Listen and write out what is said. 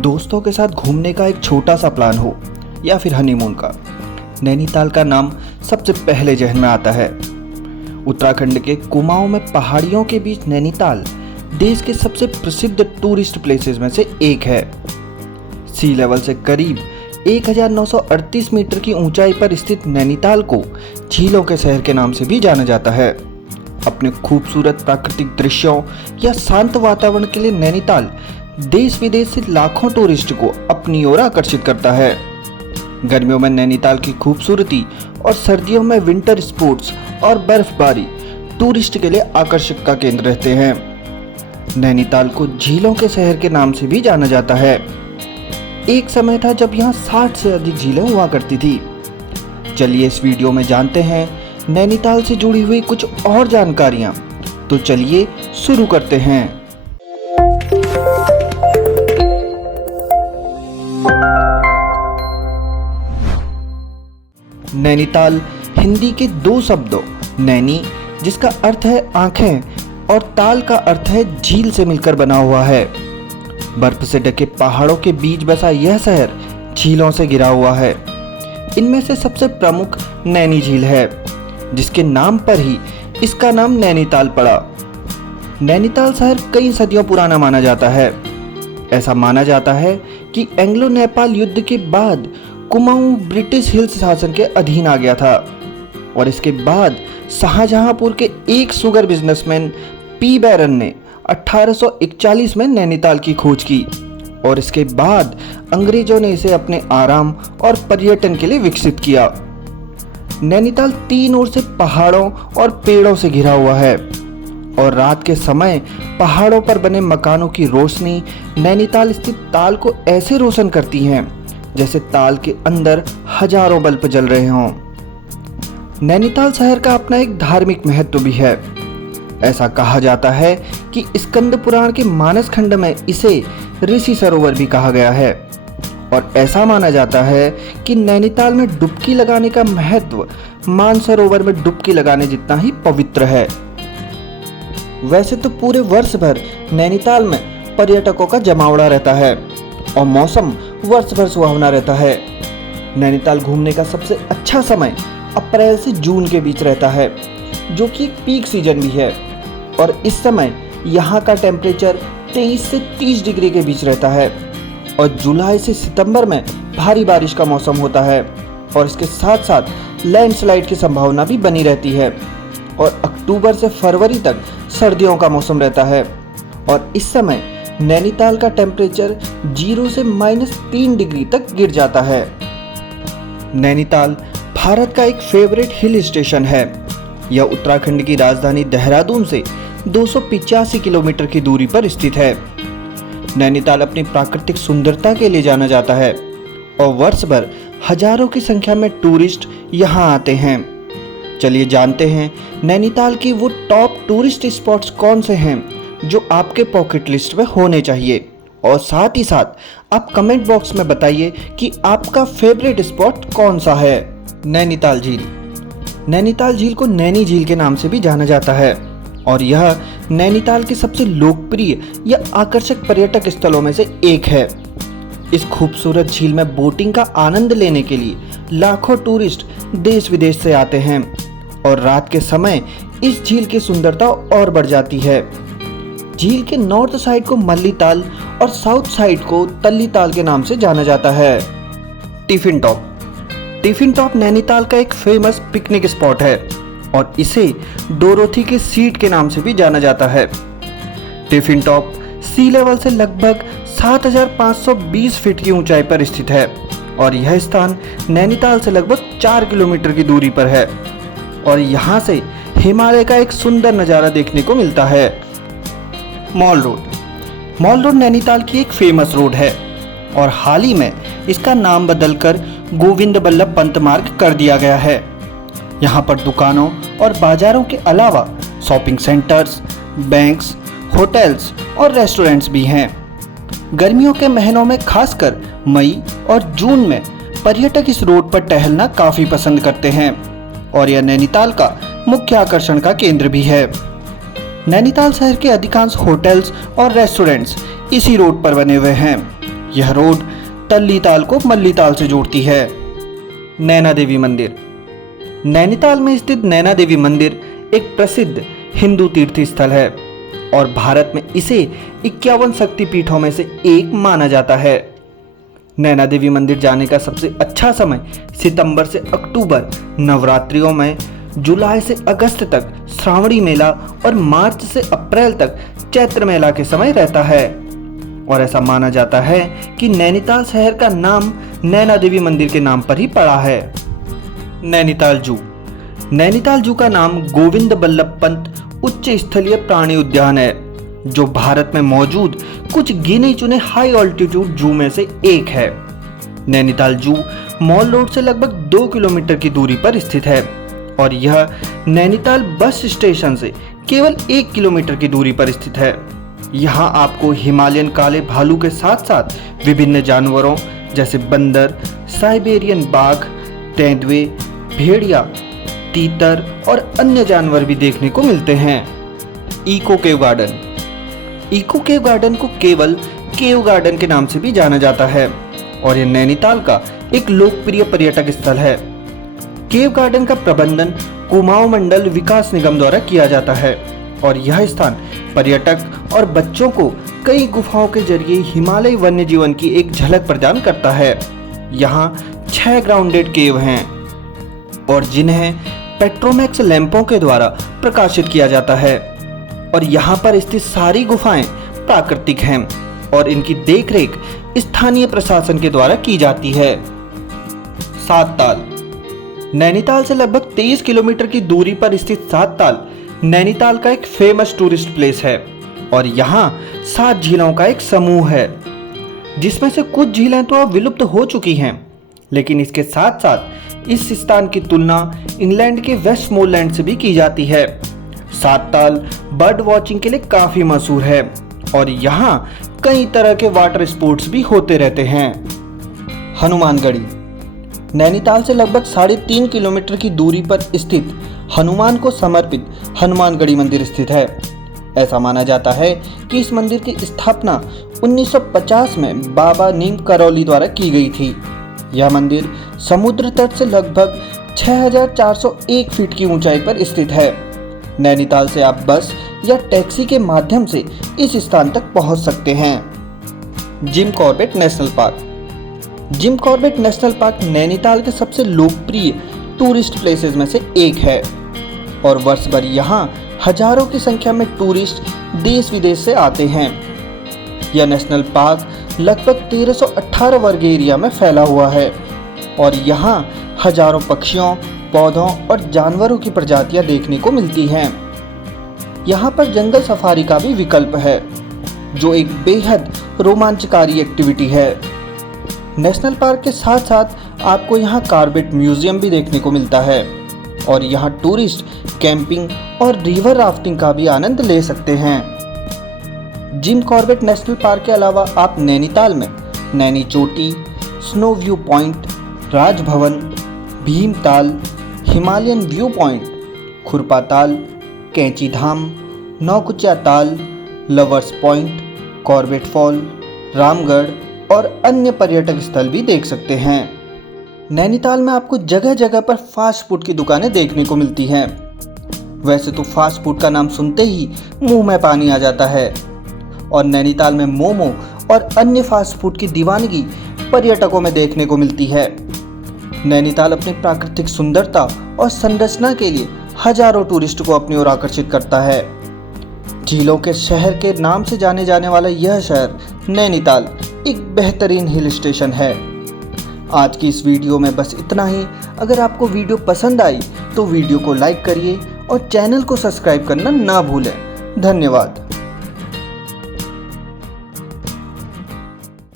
दोस्तों के साथ घूमने का एक छोटा सा प्लान हो या फिर हनीमून का, नैनीताल का नाम सबसे पहले जहन में आता है। उत्तराखंड के कुमाऊं में पहाड़ियों के बीच नैनीताल देश के सबसे प्रसिद्ध टूरिस्ट प्लेसेस में से एक है। सी लेवल से करीब 1938 मीटर की ऊंचाई पर स्थित नैनीताल को झीलों के शहर के नाम से भी जाना जाता है। अपने खूबसूरत प्राकृतिक दृश्यों या शांत वातावरण के लिए नैनीताल देश विदेश से लाखों टूरिस्ट को अपनी ओर आकर्षित करता है। गर्मियों में नैनीताल की खूबसूरती और सर्दियों में विंटर स्पोर्ट्स और बर्फबारी टूरिस्ट के लिए आकर्षक का केंद्र रहते हैं। नैनीताल को झीलों के शहर के नाम से भी जाना जाता है। एक समय था जब यहाँ 60 से अधिक झीलें हुआ करती थी। चलिए इस वीडियो में जानते हैं नैनीताल से जुड़ी हुई कुछ और जानकारियाँ। तो चलिए शुरू करते हैं। नैनीताल हिंदी के दो शब्दों नैनी, जिसका अर्थ है आंखें, और ताल का अर्थ है झील से मिलकर बना हुआ है। बर्फ से ढके पहाड़ों के बीच बसा यह शहर झीलों से घिरा हुआ है। इनमें से सबसे प्रमुख नैनी झील है, जिसके नाम पर ही इसका नाम नैनीताल पड़ा। नैनीताल शहर कई सदियों पुराना माना जाता है। ऐसा माना जाता है कि एंग्लो नेपाल युद्ध के बाद कुमाऊं ब्रिटिश हिल्स शासन के अधीन आ गया था और इसके बाद शाहजहांपुर के एक शुगर बिजनेसमैन पी बैरन ने 1841 में नैनीताल की खोज की और इसके बाद अंग्रेजों ने इसे अपने आराम और पर्यटन के लिए विकसित किया। नैनीताल तीन ओर से पहाड़ों और पेड़ों से घिरा हुआ है और रात के समय पहाड़ों पर बने मकानों की रोशनी नैनीताल स्थित ताल को ऐसे रोशन करती हैं जैसे ताल के अंदर हजारों बल्ब जल रहे हों। नैनीताल शहर का अपना एक धार्मिक महत्व भी है। ऐसा कहा जाता है कि स्कंद पुराण के मानस खंड में इसे ऋषि सरोवर भी कहा गया है और ऐसा माना जाता है कि नैनीताल में डुबकी लगाने का महत्व मानसरोवर में डुबकी लगाने जितना ही पवित्र है। वैसे तो पूरे वर्ष भर नैनीताल में पर्यटकों का जमावड़ा रहता है और मौसम वर्ष भर सुहावना रहता है। नैनीताल घूमने का सबसे अच्छा समय अप्रैल से जून के बीच रहता है, जो कि पीक सीजन भी है और इस समय यहाँ का टेम्परेचर 23 से 30 डिग्री के बीच रहता है। और जुलाई से सितंबर में भारी बारिश का मौसम होता है और इसके साथ साथ लैंडस्लाइड की संभावना भी बनी रहती है। और अक्टूबर से फरवरी तक सर्दियों का मौसम रहता है और इस समय नैनीताल का टेम्परेचर 0 से -3 डिग्री तक गिर जाता है। नैनीताल भारत का एक फेवरेट हिल स्टेशन है। यह उत्तराखंड की राजधानी देहरादून से 285 किलोमीटर की दूरी पर स्थित है। नैनीताल अपनी प्राकृतिक सुंदरता के लिए जाना जाता है और वर्ष भर हजारों की संख्या में टूरिस्ट यहाँ आते हैं। चलिए जानते हैं नैनीताल की वो टॉप टूरिस्ट स्पॉट्स कौन से हैं जो आपके पॉकेट लिस्ट में होने चाहिए, और साथ ही साथ आप कमेंट बॉक्स में बताइए कि आपका फेवरेट स्पॉट कौन सा है। नैनीताल झील। नैनीताल झील को नैनी झील के नाम से भी जाना जाता है और यह नैनीताल के सबसे लोकप्रिय या आकर्षक पर्यटक स्थलों में से एक है। इस खूबसूरत झील में बोटिंग का आनंद लेने के लिए लाखों टूरिस्ट देश विदेश से आते हैं और रात के समय इस झील की सुंदरता और बढ़ जाती है। झील के नॉर्थ साइड को मल्ली ताल और साउथ साइड को तल्ली ताल के नाम से जाना जाता है। Tiffin top. Tiffin top Nainital का एक फेमस पिकनिक स्पॉट है और इसे डोरोथी के सीट के नाम से भी जाना जाता है। टिफिन टॉप सी लेवल से लगभग 7520 फीट की ऊंचाई पर स्थित है और यह स्थान नैनीताल से लगभग 4 किलोमीटर की दूरी पर है और यहाँ से हिमालय का एक सुंदर नज़ारा देखने को मिलता है। Mall road. Mall road Nainital की एक फेमस रोड है और हाल ही में इसका नाम बदलकर गोविंद बल्लभ पंत मार्ग कर दिया गया है। यहाँ पर दुकानों और बाजारों के अलावा शॉपिंग सेंटर्स, बैंक्स, होटल्स और रेस्टोरेंट्स भी हैं। गर्मियों के महीनों में खासकर मई और जून में पर्यटक इस रोड पर टहलना काफ़ी पसंद करते हैं और यह नैनीताल का मुख्य आकर्षण का केंद्र भी है। नैनीताल शहर के अधिकांश होटल्स और रेस्टोरेंट्स इसी रोड पर बने हुए हैं यह रोड तल्ली ताल को मल्ली ताल से जोड़ती है। नैना देवी मंदिर। नैनीताल में स्थित नैना देवी मंदिर एक प्रसिद्ध हिंदू तीर्थ स्थल है और भारत में इसे 51 शक्तिपीठों में से एक माना जाता है। नैना देवी मंदिर जाने का सबसे अच्छा समय सितंबर से अक्टूबर नवरात्रियों में, जुलाई से अगस्त तक श्रावणी मेला और मार्च से अप्रैल तक चैत्र मेला के समय रहता है। और ऐसा माना जाता है कि नैनीताल शहर का नाम नैना देवी मंदिर के नाम पर ही पड़ा है। नैनीताल जू। नैनीताल जू का नाम गोविंद बल्लभ पंत उच्च स्थलीय प्राणी उद्यान है, जो भारत में मौजूद कुछ गिने चुने हाई ऑल्टीट्यूड जू में से एक है। नैनीताल जू मॉल रोड से लगभग 2 किलोमीटर की दूरी पर स्थित है और यह नैनीताल बस स्टेशन से केवल 1 किलोमीटर की दूरी पर स्थित है। यहाँ आपको हिमालयन काले भालू के साथ साथ विभिन्न जानवरों जैसे बंदर, साइबेरियन बाघ, तेंदुए, भेड़िया, तीतर और अन्य जानवर भी देखने को मिलते हैं। Eco Cave Garden. Eco Cave Garden को केवल केव गार्डन के नाम से भी जाना जाता है और यह नैनीताल का एक लोकप्रिय पर्यटक स्थल है। केव गार्डन का प्रबंधन कुमाऊं मंडल विकास निगम द्वारा किया जाता है और यह स्थान पर्यटक और बच्चों को कई गुफाओं के जरिए हिमालयी वन्य जीवन की एक झलक प्रदान करता है। यहाँ 6 ग्राउंडेड केव हैं और जिन्हें पेट्रोमैक्स लैंपों के द्वारा प्रकाशित किया जाता है और यहाँ पर स्थित सारी गुफाएं प्राकृतिक हैं और इनकी देखरेख स्थानीय प्रशासन के द्वारा की जाती है। सात ताल। नैनीताल से लगभग 23 किलोमीटर की दूरी पर स्थित सात ताल नैनीताल का एक फेमस टूरिस्ट प्लेस है और यहाँ 7 झीलों का एक समूह है, जिसमें से कुछ झीलें तो अब विलुप्त हो चुकी हैं, लेकिन इसके साथ साथ इस स्थान की तुलना इंग्लैंड के वेस्टमोरलैंड से भी की जाती है। सात ताल बर्ड वॉचिंग के लिए काफी मशहूर है और यहाँ कई तरह के वाटर स्पोर्ट्स भी होते रहते हैं। हनुमानगढ़ी। नैनीताल से लगभग 3.5 किलोमीटर की दूरी पर स्थित हनुमान को समर्पित हनुमानगढ़ी मंदिर स्थित है। ऐसा माना जाता है कि इस मंदिर की स्थापना 1950 में बाबा नीम करौली द्वारा की गई थी। यह मंदिर समुद्र तट से लगभग 6401 फीट की ऊंचाई पर स्थित है। नैनीताल से आप बस या टैक्सी के माध्यम से इस स्थान तक पहुंच सकते हैं। Jim Corbett national park. Jim Corbett national park Nainital के सबसे लोकप्रिय टूरिस्ट प्लेसेस में से एक है और वर्ष भर यहाँ हजारों की संख्या में टूरिस्ट देश विदेश से आते हैं। यह नेशनल पार्क लगभग 1318 वर्ग एरिया में फैला हुआ है और यहाँ हजारों पक्षियों, पौधों और जानवरों की प्रजातियाँ देखने को मिलती हैं। यहाँ पर जंगल सफारी का भी विकल्प है, जो एक बेहद रोमांचकारी एक्टिविटी है। नेशनल पार्क के साथ साथ आपको यहाँ कॉर्बेट म्यूजियम भी देखने को मिलता है और यहाँ टूरिस्ट कैंपिंग और रिवर राफ्टिंग का भी आनंद ले सकते हैं। जिम कॉर्बेट नेशनल पार्क के अलावा आप नैनीताल में नैनी चोटी, snow view point, Raj Bhavan, Bhimtal, Himalayan view point, खुरपा ताल, कैंची धाम, नौकुचिया ताल, lovers point, Corbett fall, Ramgarh और अन्य पर्यटक स्थल भी देख सकते हैं। नैनीताल में आपको जगह जगह पर फास्ट फूड की दुकानें देखने को मिलती हैं। वैसे तो फास्ट फूड का नाम सुनते ही मुंह में पानी आ जाता है और नैनीताल में मोमो और अन्य फास्ट फूड की दीवानगी पर्यटकों में देखने को मिलती है। नैनीताल अपनी प्राकृतिक सुंदरता और संरचना के लिए हजारों टूरिस्ट को अपनी ओर आकर्षित करता है। झीलों के शहर के नाम से जाने जाने वाला यह शहर नैनीताल एक बेहतरीन हिल स्टेशन है। आज की इस वीडियो में बस इतना ही। अगर आपको वीडियो पसंद आई तो वीडियो को लाइक करिए और चैनल को सब्सक्राइब करना ना भूलें। धन्यवाद।